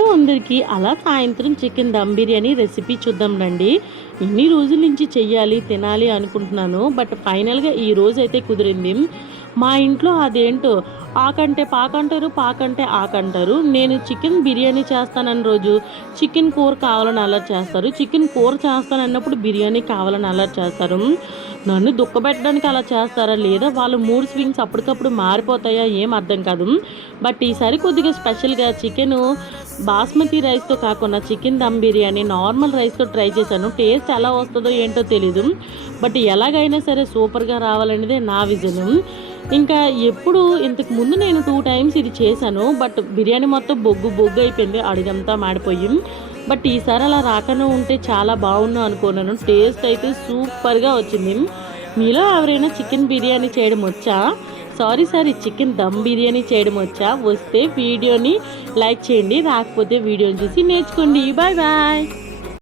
Hello అందరికీ, అలా సాయంత్రం చికెన్ దమ్ బిర్యానీ రెసిపీ చూద్దాం రండి. ఎన్ని రోజుల నుంచి చెయ్యాలి తినాలి అనుకుంటున్నాను, బట్ ఫైనల్గా ఈ రోజు అయితే కుదిరింది. మా ఇంట్లో అదేంటో ఆకంటే పాకంటారు, పాకంటే ఆకంటారు. నేను చికెన్ బిర్యానీ చేస్తానన్న రోజు చికెన్ కూర కావాలని అలర్ట్ చేస్తారు, చికెన్ కూర చేస్తానన్నప్పుడు బిర్యానీ కావాలని అలర్ట్ చేస్తారు. నన్ను దుఃఖపెట్టడానికి అలా చేస్తారా, లేదా వాళ్ళ మూడ్ స్వింగ్స్ అప్పటికప్పుడు మారిపోతాయా ఏం అర్థం కాదు. బట్ ఈసారి కొద్దిగా స్పెషల్గా చికెను బాస్మతి రైస్తో కాకుండా చికెన్ దమ్ బిర్యానీ నార్మల్ రైస్తో ట్రై చేశాను. టేస్ట్ ఎలా వస్తుందో ఏంటో తెలీదు, బట్ ఎలాగైనా సరే సూపర్గా రావాలనేదే నా విజను. ఇంకా ఎప్పుడు ఇంతకు ముందు నేను 2 టైమ్స్ ఇది చేశాను, బట్ బిర్యానీ మొత్తం బొగ్గు బొగ్గు అయిపోయింది, అడిగంతా మాడిపోయి. బట్ ఈసారి అలా రాకుండా ఉంటే చాలా బాగుండు అనుకున్నాను. టేస్ట్ అయితే సూపర్గా వచ్చింది. మీలో ఎవరైనా చికెన్ బిర్యానీ చేయడం వచ్చా? సారీ చికెన్ దమ్ బిర్యానీ చేయడం వచ్చా? వస్తే వీడియోని లైక్ చేయండి, రాకపోతే వీడియోని చూసి నేర్చుకోండి. Bye bye.